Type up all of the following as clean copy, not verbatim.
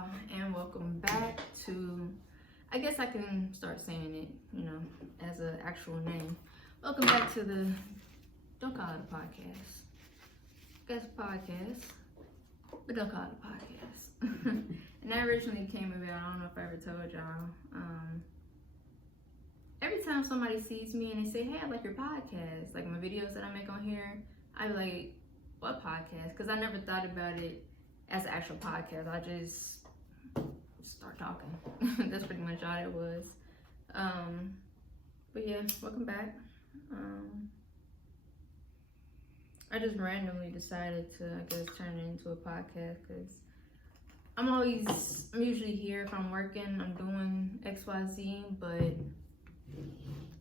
y'all, and welcome back to, I guess I can start saying it, as an actual name. Welcome back to the, don't call it a podcast. Guess a podcast, but don't call it a podcast. And that originally came about, I don't know if I ever told y'all, every time somebody sees me and they say, hey, I like your podcast, like my videos that I make on here, I be like, what podcast? Because I never thought about it as an actual podcast. I just start talking. That's pretty much all it was. But yeah, welcome back. I just randomly decided to, I guess, turn it into a podcast because I'm usually here if I'm working, I'm doing XYZ, but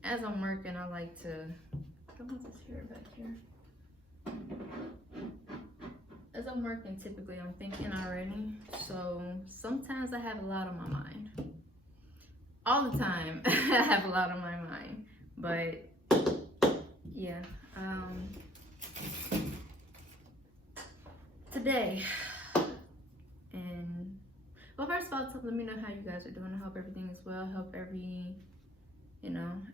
as I'm working, I like to, I want this here back here. As I'm working, typically I'm thinking already, so sometimes I have a lot on my mind. All the time, I have a lot on my mind, but yeah. Today, and well, first of all, let me know how you guys are doing. I hope everything is well. I hope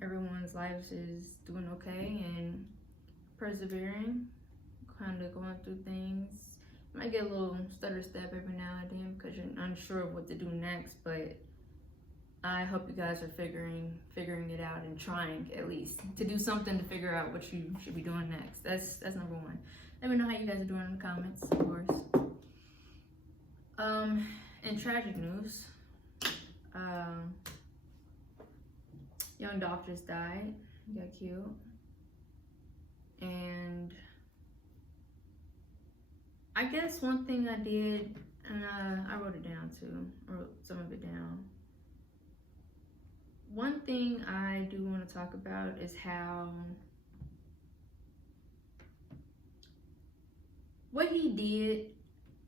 everyone's lives is doing okay and persevering, kind of going through things. Might get a little stutter step every now and then because you're unsure of what to do next, but I hope you guys are figuring it out and trying at least to do something to figure out what you should be doing next. That's number one. Let me know how you guys are doing in the comments, of course. In tragic news, young Dolph just died. He got killed. And I guess one thing I did, and I wrote it down too, I wrote some of it down. One thing I do want to talk about is how what he did,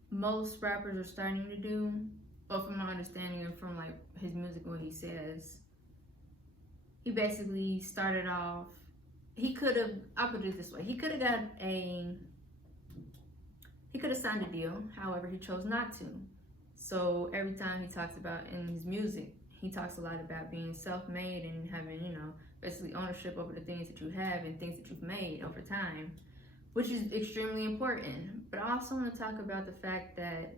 most rappers are starting to do, but from my understanding and from like his music, what he says, he basically started off, I'll put it this way, he could have signed a deal, however, he chose not to. So every time he talks about in his music, he talks a lot about being self-made and having, basically ownership over the things that you have and things that you've made over time, which is extremely important. But I also want to talk about the fact that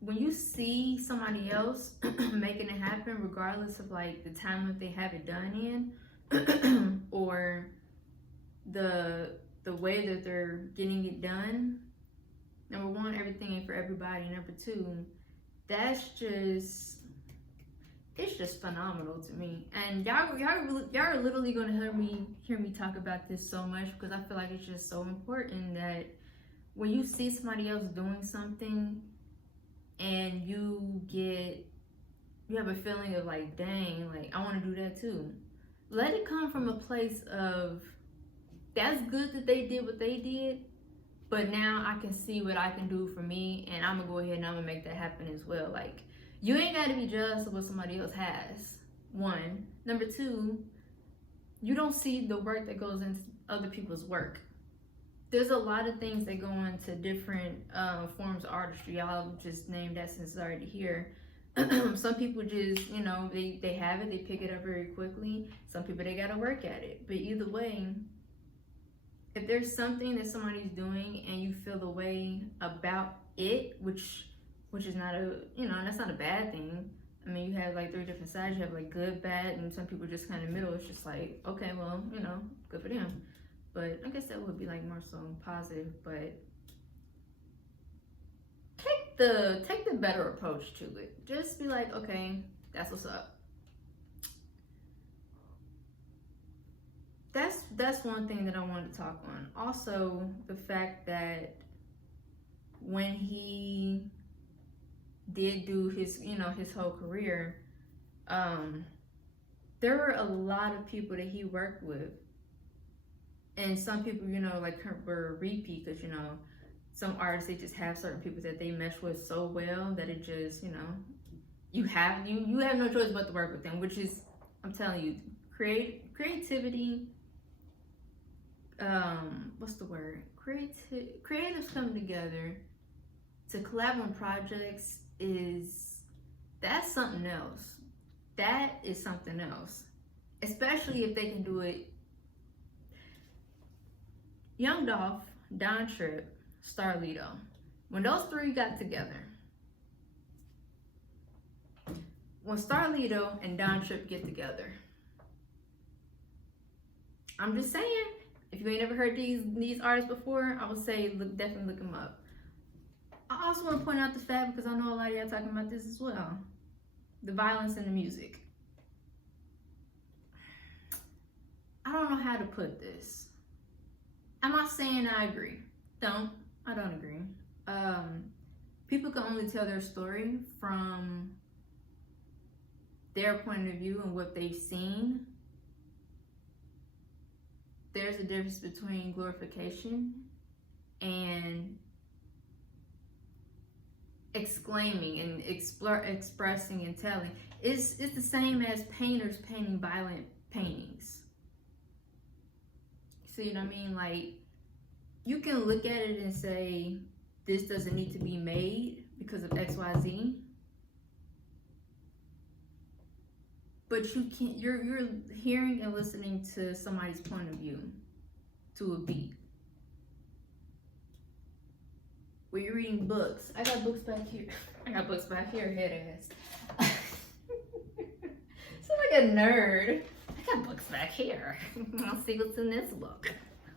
when you see somebody else making it happen, regardless of like the time that they have it done in, or the way that they're getting it done, number one, everything ain't for everybody. Number two, it's just phenomenal to me. And y'all are literally gonna hear me talk about this so much because I feel like it's just so important that when you see somebody else doing something and you have a feeling of like, dang, like I want to do that too. Let it come from a place of, that's good that they did what they did, but now I can see what I can do for me, and I'm gonna go ahead and I'm gonna make that happen as well. Like, you ain't gotta be jealous of what somebody else has, one. Number two, you don't see the work that goes into other people's work. There's a lot of things that go into different forms of artistry. I'll just name that since it's already here. Some people just, they have it, they pick it up very quickly. Some people, they gotta work at it. But either way, if there's something that somebody's doing and you feel the way about it, which is not that's not a bad thing. I mean, you have like 3 different sides. You have like good, bad, and some people just kind of middle. It's just like, okay, well, good for them. But I guess that would be like more so positive. But take the better approach to it. Just be like, okay, that's what's up. That's one thing that I wanted to talk on. Also, the fact that when he did do his, his whole career, there were a lot of people that he worked with. And some people, like were repeat because, some artists, they just have certain people that they mesh with so well that it just, you have no choice but to work with them, which is, I'm telling you, creativity, what's the word? Creatives come together to collab on projects that's something else. That is something else. Especially if they can do it. Young Dolph, Don Tripp, Starlito. When those three got together, when Starlito and Don Tripp get together, I'm just saying, if you ain't ever heard these artists before, I would say definitely look them up. I also want to point out the fact, because I know a lot of y'all talking about this as well, the violence in the music. I don't know how to put this. I'm not saying I agree. I don't agree. People can only tell their story from their point of view and what they've seen. There's a difference between glorification and exclaiming and expressing and telling. It's the same as painters painting violent paintings. See what I mean? Like, you can look at it and say, this doesn't need to be made because of XYZ. But you can't, you're hearing and listening to somebody's point of view to a beat. When you're reading books, I got books back here. Head ass. So like a nerd. I got books back here. Let's see what's in this book.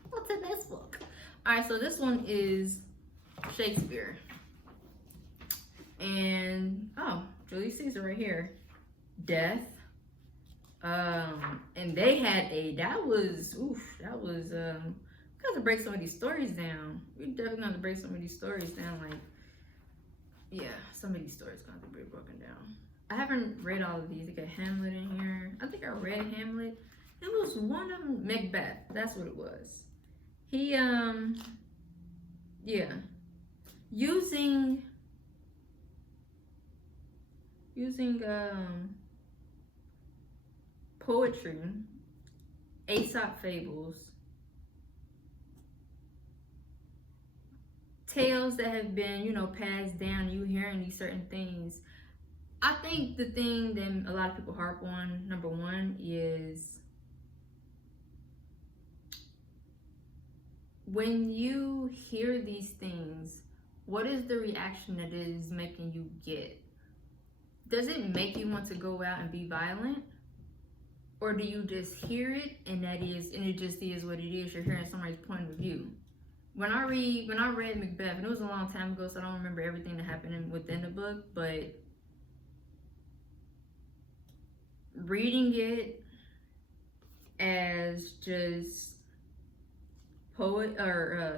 What's in this book? Alright, so this one is Shakespeare. And, oh, Julius Caesar right here. Death. And they had that was, we got to break some of these stories down. We definitely got to break some of these stories down. Like, yeah, some of these stories got to be broken down. I haven't read all of these. I got Hamlet in here. I think I read Hamlet. It was one of them, Macbeth. That's what it was. He, yeah. Using poetry, Aesop fables, tales that have been, passed down, you hearing these certain things. I think the thing that a lot of people harp on, number one, is when you hear these things, what is the reaction that it is making you get? Does it make you want to go out and be violent? Or do you just hear it and it just is what it is? You're hearing somebody's point of view. When I read Macbeth, and it was a long time ago, so I don't remember everything that happened within the book, but reading it as just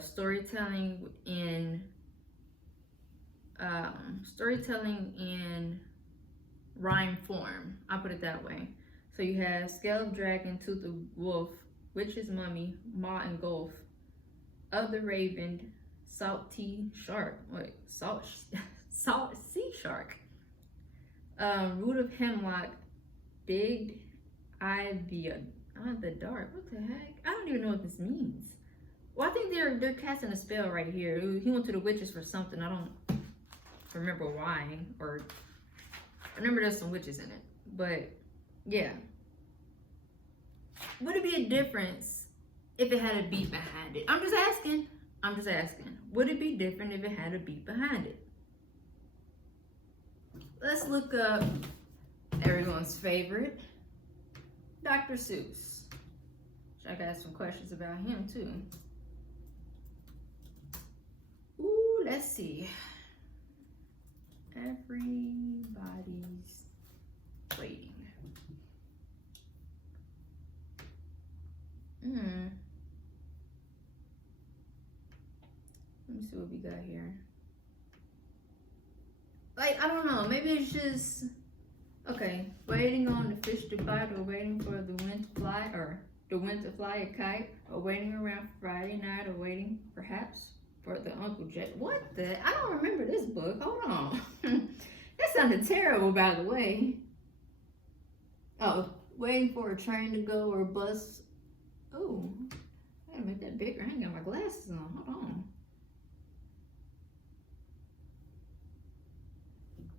storytelling in rhyme form. I'll put it that way. So you have Scale of Dragon, Tooth of Wolf, Witch's Mummy, Maw and Gulf, Of the Raven, Salt Sea Shark, Root of Hemlock, Big Ivy, the Dark. What the heck? I don't even know what this means. Well, I think they're casting a spell right here. He went to the witches for something. I don't remember why, or I remember there's some witches in it. But yeah, would it be a difference if it had a beat behind it? I'm just asking. Would it be different if it had a beat behind it? Let's look up everyone's favorite, Dr. Seuss. I got some questions about him too. Ooh, let's see. Everybody's waiting. Let me see what we got here. Like, I don't know. Maybe it's just okay. Waiting on the fish to bite, or waiting for the wind to fly, or the wind to fly a kite, or waiting around Friday night, or waiting perhaps for the Uncle Jet. What the? I don't remember this book. Hold on. That sounded terrible, by the way. Oh, waiting for a train to go or a bus. Oh, I gotta make that bigger. I ain't got my glasses on. Hold on.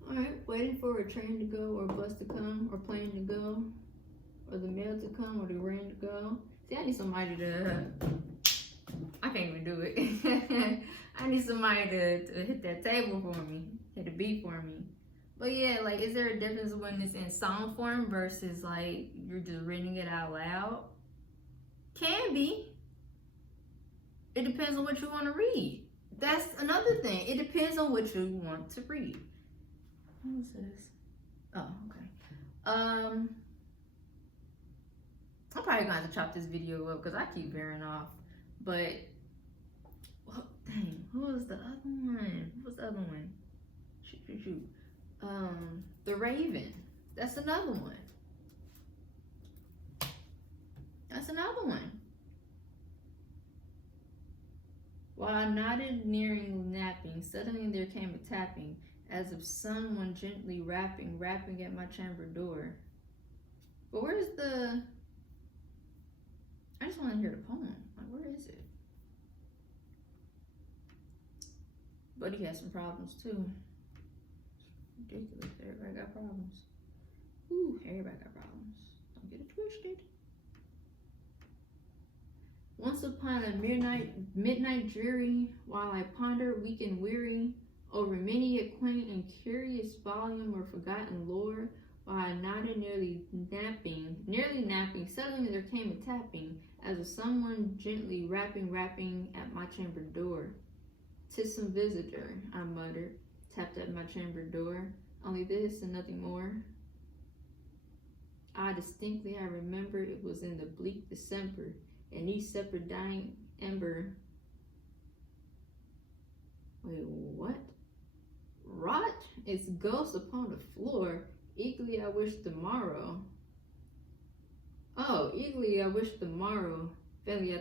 Alright, waiting for a train to go, or a bus to come, or plane to go, or the mail to come, or the rain to go. See, I need somebody to. I can't even do it. I need somebody to hit that table for me, hit a beat for me. But yeah, like, is there a difference when it's in song form versus like you're just reading it out loud? Can be. It depends on what you want to read. That's another thing. It depends on what you want to read. What is this? Oh, okay. I'm probably gonna have to chop this video up because I keep veering off. But dang, who was the other one? What was the other one? Shoot. The Raven. That's another one. That's another one. While I nodded, nearing napping, suddenly there came a tapping, as of someone gently rapping at my chamber door. But where's the... I just want to hear the poem. Like, where is it? But he has some problems too. It's ridiculous. Everybody got problems. Ooh, everybody got problems. Don't get it twisted. Once upon a midnight dreary, while I ponder weak and weary over many a quaint and curious volume of forgotten lore, while I nodded, nearly napping, suddenly there came a tapping, as of someone gently rapping at my chamber door. "'Tis some visitor," I muttered, tapped at my chamber door. "Only this and nothing more." I remember it was in the bleak December, and each separate dying ember. Wait, what? Rot its ghost upon the floor. Eagerly I wish tomorrow. Oh, eagerly I wish tomorrow. Verily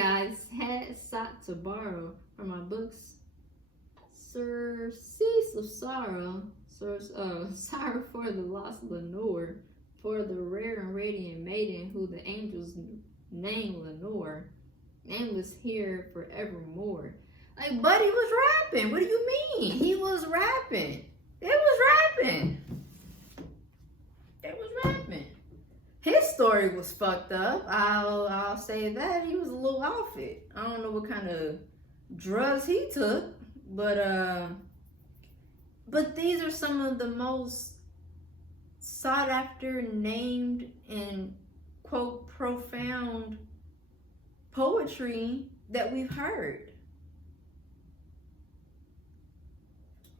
I had sought to borrow from my books surcease of sorrow, sorrow for the lost Lenore, for the rare and radiant maiden who the angels name Lenore, nameless here forevermore. Like, buddy was rapping. What do you mean? He was rapping. They was rapping. His story was fucked up. I'll say that. He was a little off it. I don't know what kind of drugs he took, but these are some of the most sought after, named, and quote profound poetry that we've heard.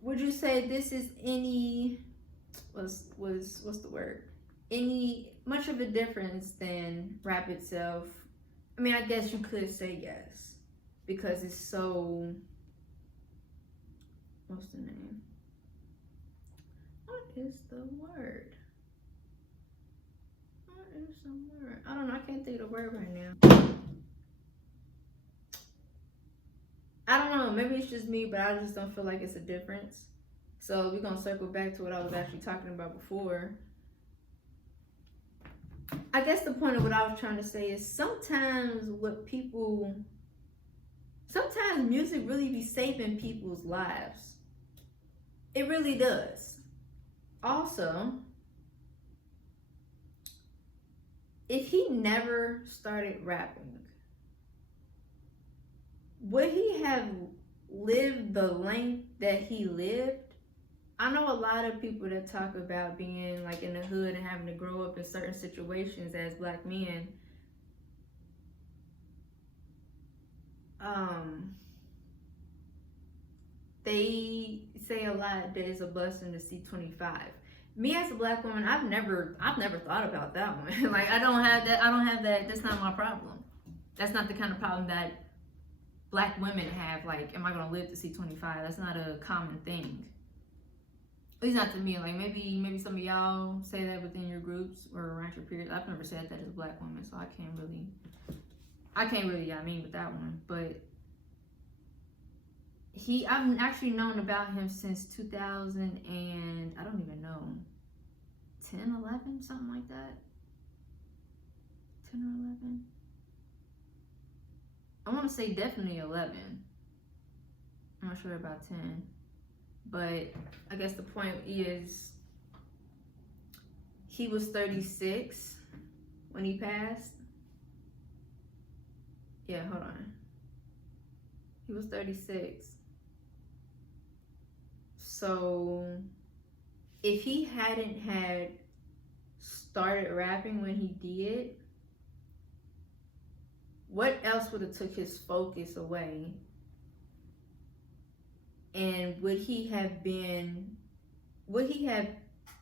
Would you say this is any what's the word? Any much of a difference than rap itself? I mean, I guess you could say yes, because it's so, what's the name? What is the word? I don't know, I can't think of the word right now. I don't know, maybe it's just me, but I just don't feel like it's a difference. So we're gonna circle back to what I was actually talking about before. I guess the point of what I was trying to say is sometimes music really be saving people's lives. It really does. Also, if he never started rapping, would he have lived the length that he lived? I know a lot of people that talk about being like in the hood and having to grow up in certain situations as black men. They say a lot that it's a blessing to see 25. Me as a black woman, I've never thought about that one. Like, I don't have that. That's not my problem. That's not the kind of problem that black women have. Like, am I gonna live to see 25? That's not a common thing. At least not to me. Like, maybe some of y'all say that within your groups or around your peers. I've never said that as a black woman, so I can't really with that one. But I've actually known about him since 2000 and I don't even know, 10, 11, something like that. 10 or 11. I want to say definitely 11. I'm not sure about 10. But I guess the point is, he was 36 when he passed. Yeah, hold on. He was 36. So if he hadn't had started rapping when he did, what else would have took his focus away? And would he have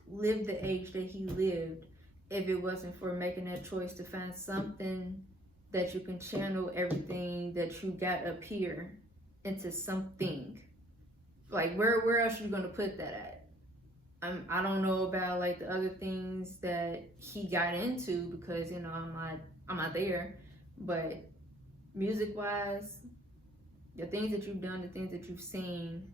lived the age that he lived if it wasn't for making that choice to find something that you can channel everything that you got up here into something? Like, where else are you gonna put that at? I don't know about like the other things that he got into, because you know I'm not there, but music wise, the things that you've done, the things that you've seen,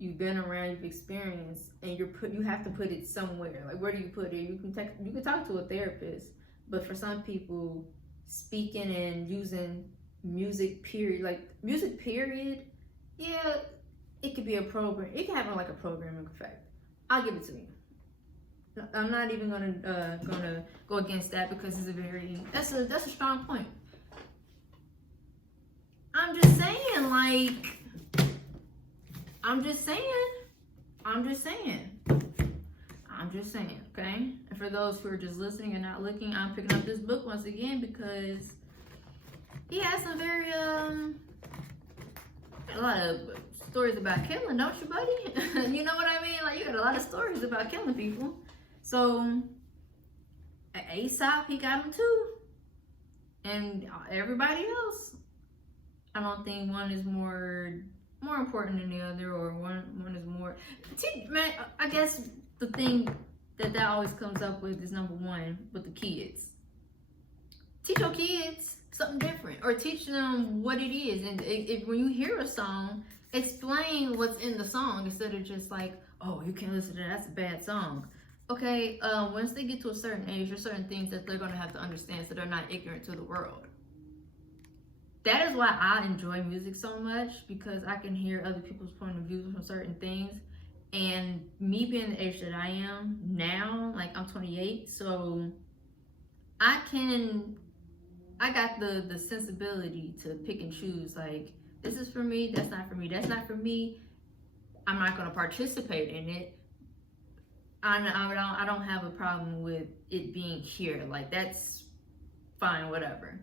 you've been around, you've experienced, and you have to put it somewhere. Like, where do you put it? You can talk to a therapist, but for some people, speaking and using music period, yeah, it could be a program. It can have like a programming effect. I'll give it to you. I'm not even gonna go against that, because that's a strong point. I'm just saying, okay? And for those who are just listening and not looking, I'm picking up this book once again because he has some a lot of stories about killing, don't you, buddy? You know what I mean? Like, you got a lot of stories about killing people. So, ASAP, he got them too. And everybody else. I don't think one is more important than the other, or one is more. Man, I guess the thing that always comes up with is, number one, with the kids. Teach your kids something different, or teach them what it is. And if when you hear a song, explain what's in the song instead of just like, oh, you can't listen to that, that's a bad song. Okay, once they get to a certain age, there's certain things that they're gonna have to understand, so they're not ignorant to the world. That is why I enjoy music so much, because I can hear other people's point of views on certain things. And me being the age that I am now, like I'm 28, so I got the sensibility to pick and choose, like, this is for me, that's not for me, that's not for me, I'm not going to participate in it. I don't have a problem with it being here, like, that's fine, whatever.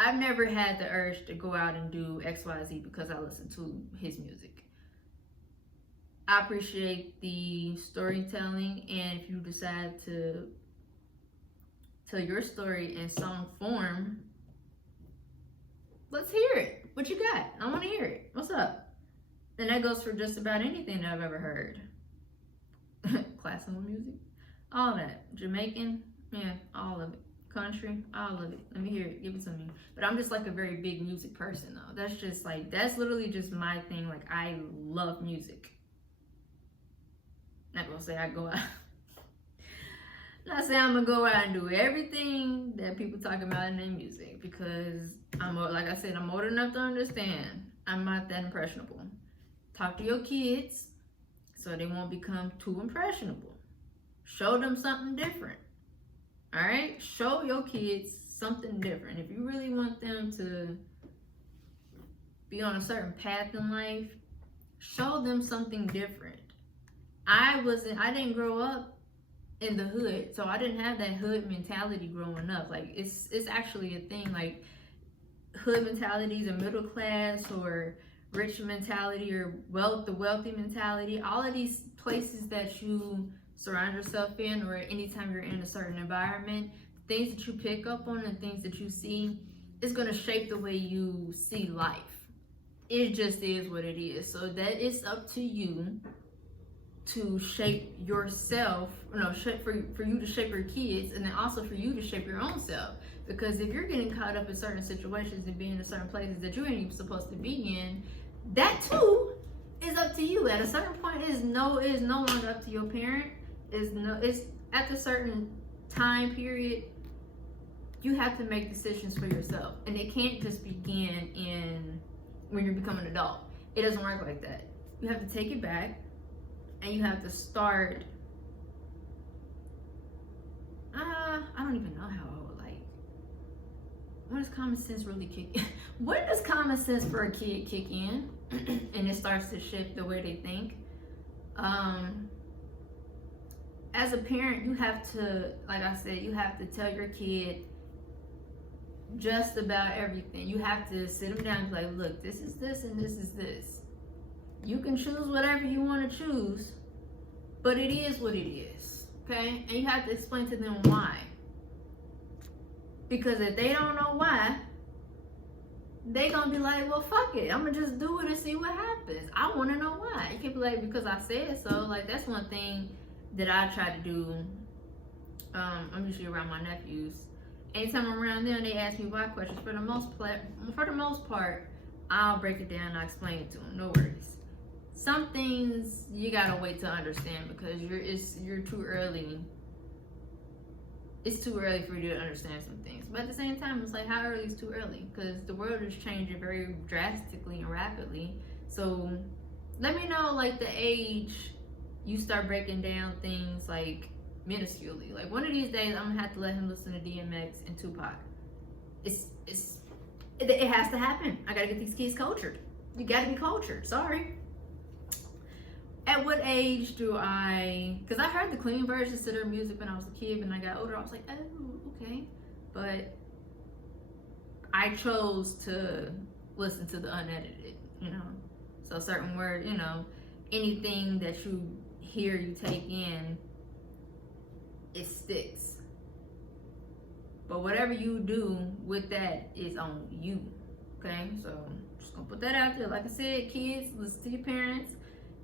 I've never had the urge to go out and do XYZ because I listen to his music. I appreciate the storytelling, and if you decide to tell your story in song form, let's hear it. What you got? I want to hear it. What's up? And that goes for just about anything that I've ever heard. Classical music, all that. Jamaican, yeah, all of it. Country, all of it. Let me hear it. Give it to me. But I'm just like a very big music person, though. That's literally just my thing. Like, I love music. Not gonna say I go out. Not saying I'm gonna go out and do everything that people talk about in their music, because like I said, I'm old enough to understand. I'm not that impressionable. Talk to your kids so they won't become too impressionable. Show them something different. All right? Show your kids something different. If you really want them to be on a certain path in life, show them something different. I didn't grow up in the hood, so I didn't have that hood mentality growing up. Like, it's actually a thing. Like, hood mentalities, or middle class, or rich mentality, or the wealthy mentality, all of these places that you surround yourself in, or anytime you're in a certain environment, things that you pick up on and things that you see is going to shape the way you see life. It just is what it is. So that it's up to you to shape yourself, for you to shape your kids, and then also for you to shape your own self. Because if you're getting caught up in certain situations and being in certain places that you ain't even supposed to be in, that too is up to you. At a certain point, it is no longer up to your parent. It's at a certain time period, you have to make decisions for yourself, and it can't just begin when you become an adult. It doesn't work like that. you have to take it back, and you have to start. I don't even know how I would like. When does common sense really kick in? When does common sense for a kid kick in, and it starts to shift the way they think? As a parent, you have to, like I said, you have to tell your kid just about everything. You have to sit them down and be like, look, this is this and this is this. You can choose whatever you want to choose, but it is what it is, okay? And you have to explain to them why. Because if they don't know why, they gonna be like, well, fuck it, I'm gonna just do it and see what happens. I want to know why. You can't be like, because I said so. Like, that's one thing that I try to do. I'm usually around my nephews. Anytime I'm around them, they ask me why questions. For the most part, I'll break it down. I'll explain it to them. No worries. Some things you gotta wait to understand because you're too early. It's too early for you to understand some things. But at the same time, it's like, how early is too early? Because the world is changing very drastically and rapidly. So let me know, like, the age you start breaking down things, like, minusculely. Like, one of these days, I'm gonna have to let him listen to DMX and Tupac. It has to happen. I gotta get these kids cultured. You gotta be cultured. Sorry. At what age do I, because I heard the clean versions to their music when I was a kid, and I got older, I was like, oh, okay. But I chose to listen to the unedited, you know. So certain words, you know, anything that you hear, you take in, it sticks. But whatever you do with that is on you, okay? So just gonna put that out there. Like I said, kids, listen to your parents.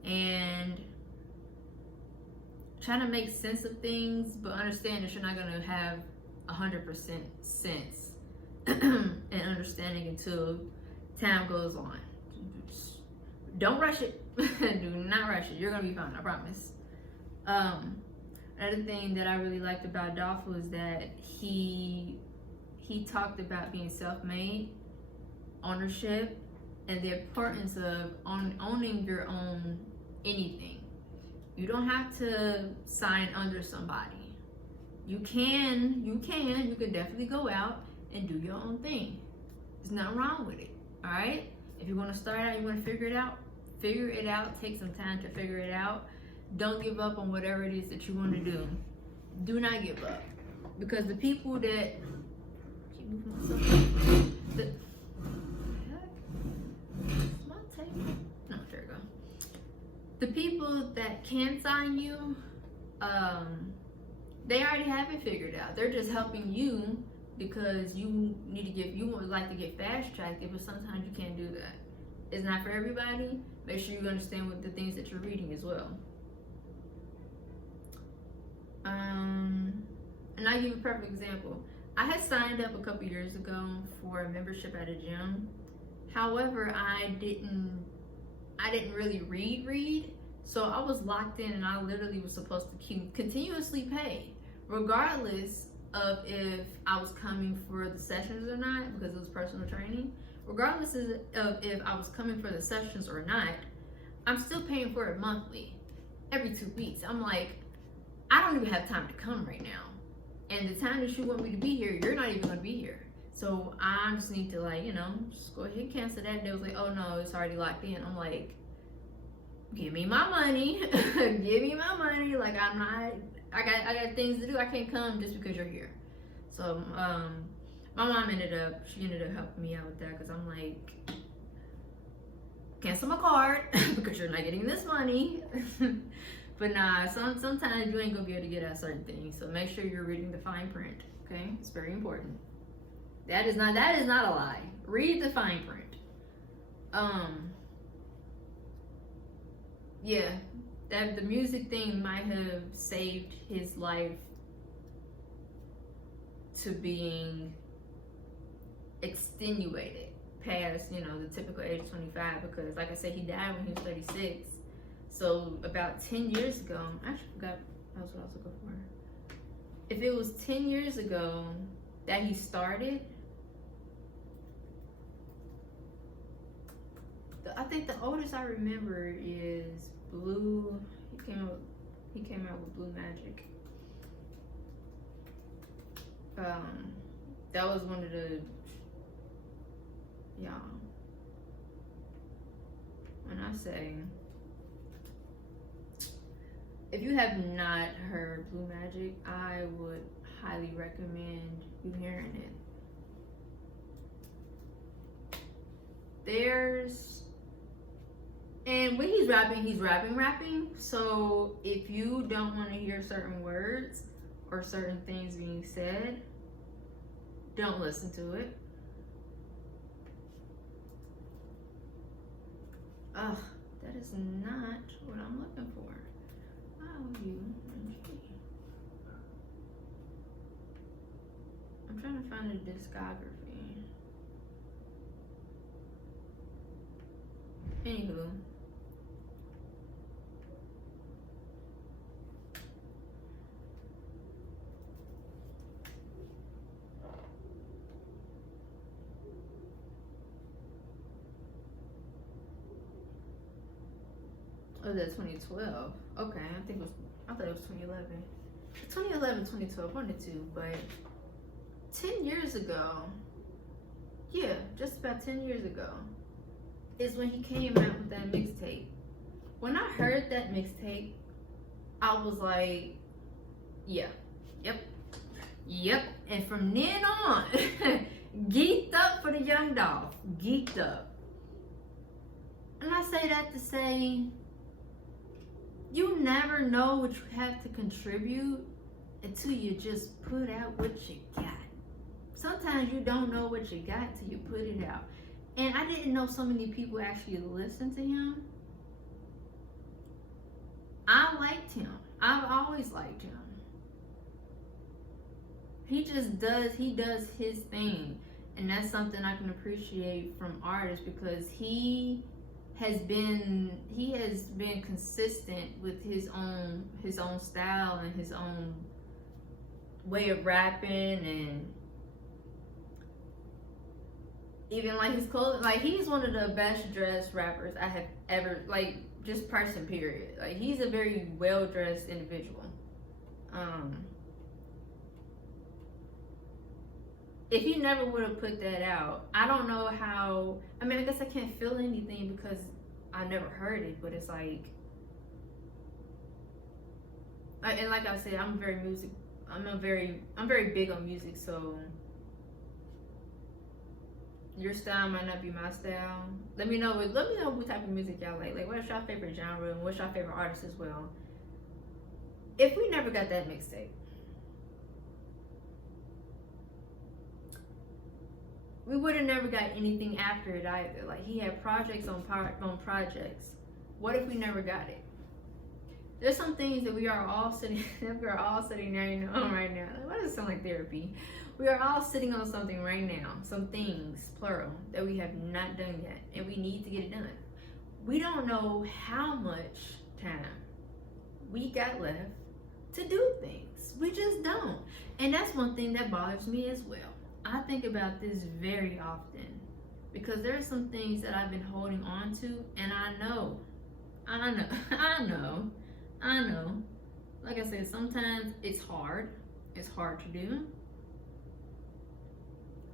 And try to make sense of things, but understand that you're not going to have 100% sense and understanding until time goes on. Don't rush it. Do not rush it. You're going to be fine, I promise. Another thing that I really liked about Dolph was that he talked about being self-made, ownership, and the importance of owning your own anything. You don't have to sign under somebody. You can definitely go out and do your own thing. There's nothing wrong with it, all right? If you want to start out, you want to figure it out, take some time to figure it out. Don't give up on whatever it is that you want to do. Do not give up. Because the people that, keep moving myself. No, there you go. The people that can sign you, they already have it figured out. They're just helping you because you would like to get fast tracked, but sometimes you can't do that. It's not for everybody. Make sure you understand what the things that you're reading as well. And I'll give you a perfect example. I had signed up a couple years ago for a membership at a gym. However, I didn't really read, so I was locked in, and I literally was supposed to continuously pay, regardless of if I was coming for the sessions or not, because it was personal training. Regardless of if I was coming for the sessions or not, I'm still paying for it monthly, every 2 weeks. I'm like, I don't even have time to come right now, and the time that you want me to be here, you're not even going to be here. So I just need to, like, just go ahead and cancel that. And they was like, oh no, it's already locked in. I'm like, give me my money. Give me my money. Like, I got things to do. I can't come just because you're here. So my mom ended up helping me out with that, because I'm like, cancel my card because you're not getting this money. But nah, sometimes you ain't gonna be able to get at certain things. So make sure you're reading the fine print. Okay, it's very important. That is not a lie. Read the fine print. Yeah, that the music thing might have saved his life to being extenuated past, the typical age of 25, because like I said, he died when he was 36. So about 10 years ago, I actually forgot that was what I was looking for. If it was 10 years ago that he started, I think the oldest I remember is Blue. He came out with Blue Magic. That was one of the, yeah. When I say, if you have not heard Blue Magic, I would highly recommend you hearing it. And when he's rapping. So if you don't want to hear certain words or certain things being said, don't listen to it. Ugh, that is not what I'm looking for. I'm trying to find a discography. Anywho. Oh, that's 2012. Okay, I thought it was 2011. 2011, 2012, one or two, but 10 years ago, yeah, just about 10 years ago, is when he came out with that mixtape. When I heard that mixtape, I was like, yeah, yep. And from then on, geeked up for the young Dolph, geeked up. And I say that to say, you never know what you have to contribute until you just put out what you got. Sometimes you don't know what you got till you put it out. And I didn't know so many people actually listened to him. I liked him. I've always liked him. He does his thing. And that's something I can appreciate from artists, because he has been consistent with his own style and his own way of rapping, and even like his clothes. Like, he's one of the best dressed rappers I have ever, like, just person, period. Like, he's a very well dressed individual. If he never would have put that out, I don't know how. I mean, I guess I can't feel anything because I never heard it, but it's like, and like I said, I'm very big on music, so your style might not be my style. Let me know what type of music y'all like. Like, what's your favorite genre and what's your favorite artist as well? If we never got that mixtape, we would have never got anything after it either. Like, he had projects on projects. What if we never got it? There's some things that we are all sitting there on right now. Like, why does it sound like therapy? We are all sitting on something right now, some things, plural, that we have not done yet, and we need to get it done. We don't know how much time we got left to do things. We just don't. And that's one thing that bothers me as well. I think about this very often, because there are some things that I've been holding on to, and I know. Like I said, sometimes it's hard. It's hard to do.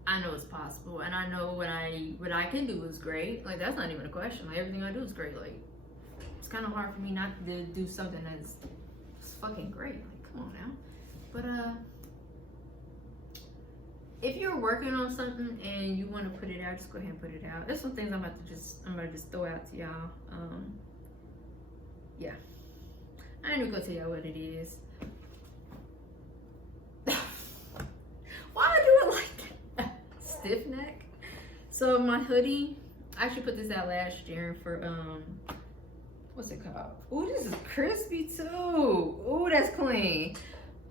I know it's possible, and I know what I can do is great. Like, that's not even a question. Like, everything I do is great. Like, it's kind of hard for me not to do something that's fucking great. Like, come on now. But if you're working on something and you want to put it out, just go ahead and put it out. There's some things I'm gonna just throw out to y'all. Yeah. I ain't even gonna tell y'all what it is. Why I do it like that? Stiff neck. So my hoodie, I actually put this out last year for what's it called? Ooh, this is crispy too. Ooh, that's clean.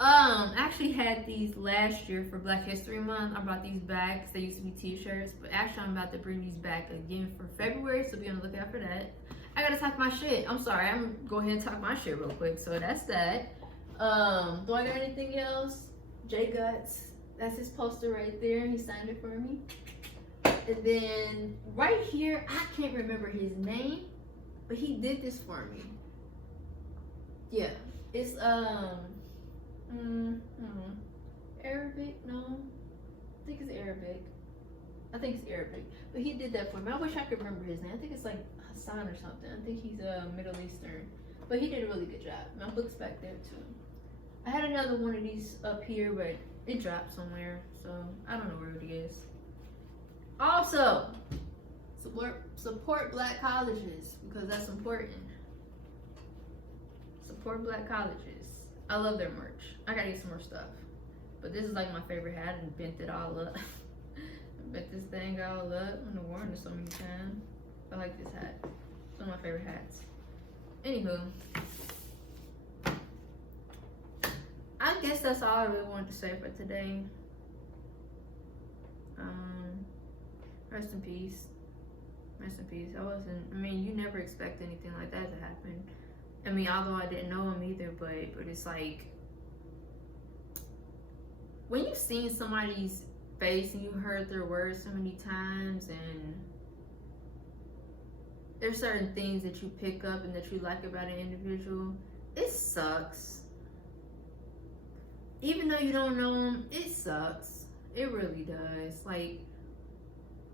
I actually had these last year for Black History Month. I brought these back because they used to be t-shirts, but actually I'm about to bring these back again for February, so be on the lookout for that. I gotta talk my shit. I'm sorry, I'm gonna go ahead and talk my shit real quick. So that's that. Do I got anything else? J Guts, that's his poster right there. He signed it for me. And then right here, I can't remember his name, but he did this for me. Yeah, it's Arabic. No, I think it's Arabic. But he did that for me. I wish I could remember his name. I think it's like Hassan or something. I think he's Middle Eastern, but he did a really good job. My book's back there too. I had another one of these up here, but it dropped somewhere, so I don't know where it is. Also, support black colleges, because that's important. Support black colleges. I love their merch. I gotta get some more stuff. But this is like my favorite hat, and bent it all up. Bent this thing all up. I've worn it so many times. I like this hat. It's one of my favorite hats. Anywho, I guess that's all I really wanted to say for today. Rest in peace. Rest in peace. I mean, you never expect anything like that to happen. I mean, although I didn't know him either, but it's like, when you've seen somebody's face and you heard their words so many times, and there's certain things that you pick up and that you like about an individual, it sucks. Even though you don't know them, it sucks. It really does. Like,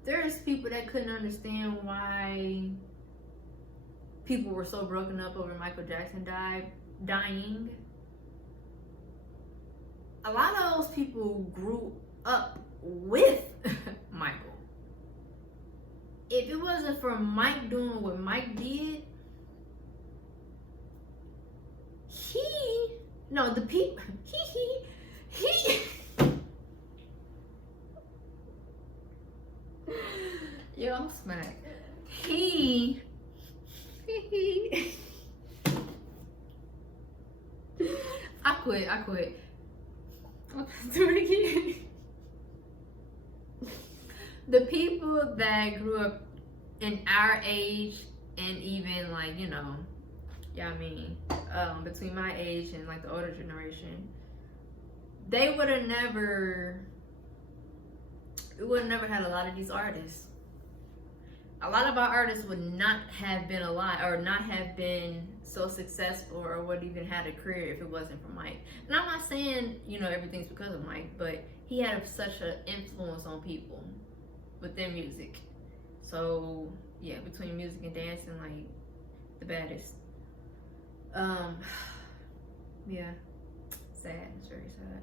there's people that couldn't understand why people were so broken up over Michael Jackson dying. A lot of those people grew up with Michael. If it wasn't for Mike doing what Mike did, yo, I'm smacked. I quit. I'll do it again. The people that grew up in our age, and even like, you know, yeah, I mean, between my age and like the older generation, we would have never had a lot of these artists. A lot of our artists would not have been alive, or not have been so successful, or would even had a career if it wasn't for Mike. And I'm not saying, you know, everything's because of Mike, but he had such an influence on people with their music. So yeah, between music and dancing, like the baddest. Yeah, sad. It's very sad.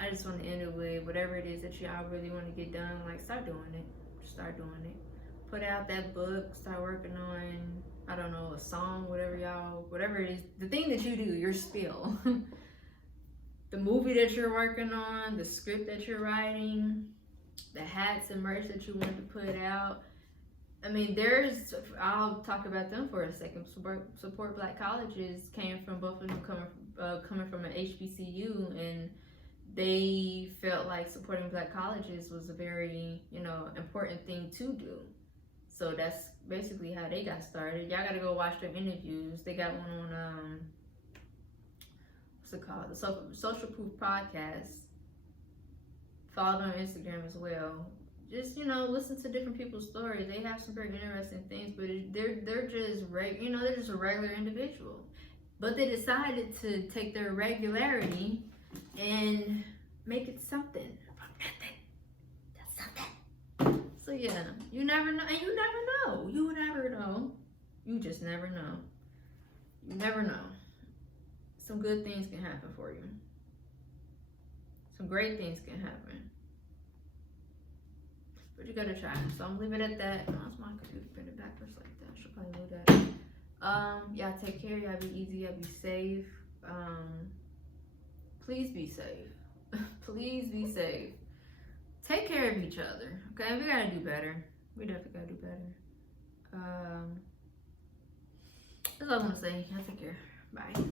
I just want to end it with whatever it is that y'all really want to get done. Like, start doing it. Start doing it. Put out that book. Start working on, I don't know, a song, whatever it is. The thing that you do, your spill. The movie that you're working on, the script that you're writing, the hats and merch that you want to put out. I mean, I'll talk about them for a second. Support Black Colleges came from both of them coming from an HBCU, and they felt like supporting Black colleges was a very, you know, important thing to do. So that's basically how they got started. Y'all gotta go watch their interviews. They got one on, what's it called? The Social Proof Podcast. Follow them on Instagram as well. Just, you know, listen to different people's stories. They have some very interesting things, but they're just they're just a regular individual. But they decided to take their regularity and make it something from nothing. That's something. So yeah, you never know, and you never know. You never know. You just never know. You never know. Some good things can happen for you. Some great things can happen. But you gotta try. So I'm leaving it at that. Oh, it's my computer printed backwards like that. I should probably move that. Y'all take care. Y'all be easy. Y'all be safe. Please be safe. Please be safe. Take care of each other. Okay, we gotta do better. We definitely gotta do better. That's all I'm gonna say. Y'all take care. Bye.